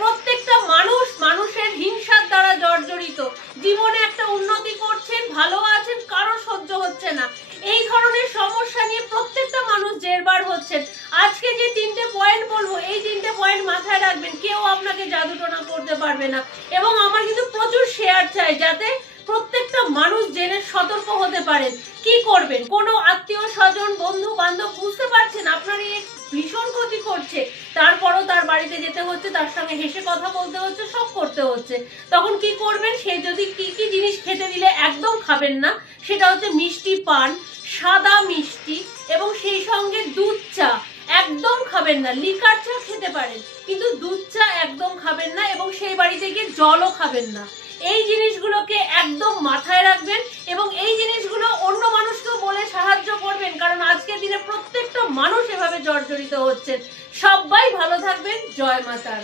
প্রত্যেকটা মানুষ মানুষের হিংসার দ্বারা জর্জরিত। জীবনে একটা উন্নতি করছেন, ভালো আছেন, কারো সহ্য হচ্ছে না। এই ধরনের সমস্যা নিয়ে প্রত্যেকটা মানুষ জেরবার হচ্ছেন। আজকে যে 3টে পয়েন্ট বলবো, এই 3টে পয়েন্ট মাথায় রাখবেন, কেউ আপনাকে জাদুটোনা করতে পারবে না। এবং আমার কিন্তু প্রচুর শেয়ার চাই, যাতে প্রত্যেকটা মানুষ জেনে সতর্ক হতে পারেন। কি করবেন? কোনো আত্মীয় স্বজন বন্ধু বান্ধব বুঝতে পারছেন আপনার এই ভীষণ ক্ষতি করছে, তারপরও তার বাড়িতে যেতে হচ্ছে, তার সঙ্গে হেসে কথা বলতে হচ্ছে, সব করতে হচ্ছে, তখন কি করবেন? সে যদি কি কি জিনিস খেতে দিলে একদম খাবেন না, সেটা হচ্ছে মিষ্টি পান, সাদা মিষ্টি, এবং সেই সঙ্গে দুধ চা একদম খাবেন না। লিকার চা খেতে পারেন, কিন্তু দুধ চা একদম খাবেন না, এবং সেই বাড়িতে গিয়ে জলও খাবেন না। এই জিনিসগুলোকে একদম মাথায় রাখবেন, এবং এই জিনিসগুলো অন্য মানুষকেও বলে সাহায্য করবেন, কারণ আজকের দিনে প্রত্যেকটা মানুষ এভাবে জর্জরিত হচ্ছেন। সবাই ভালো থাকবেন। জয় মা তারা।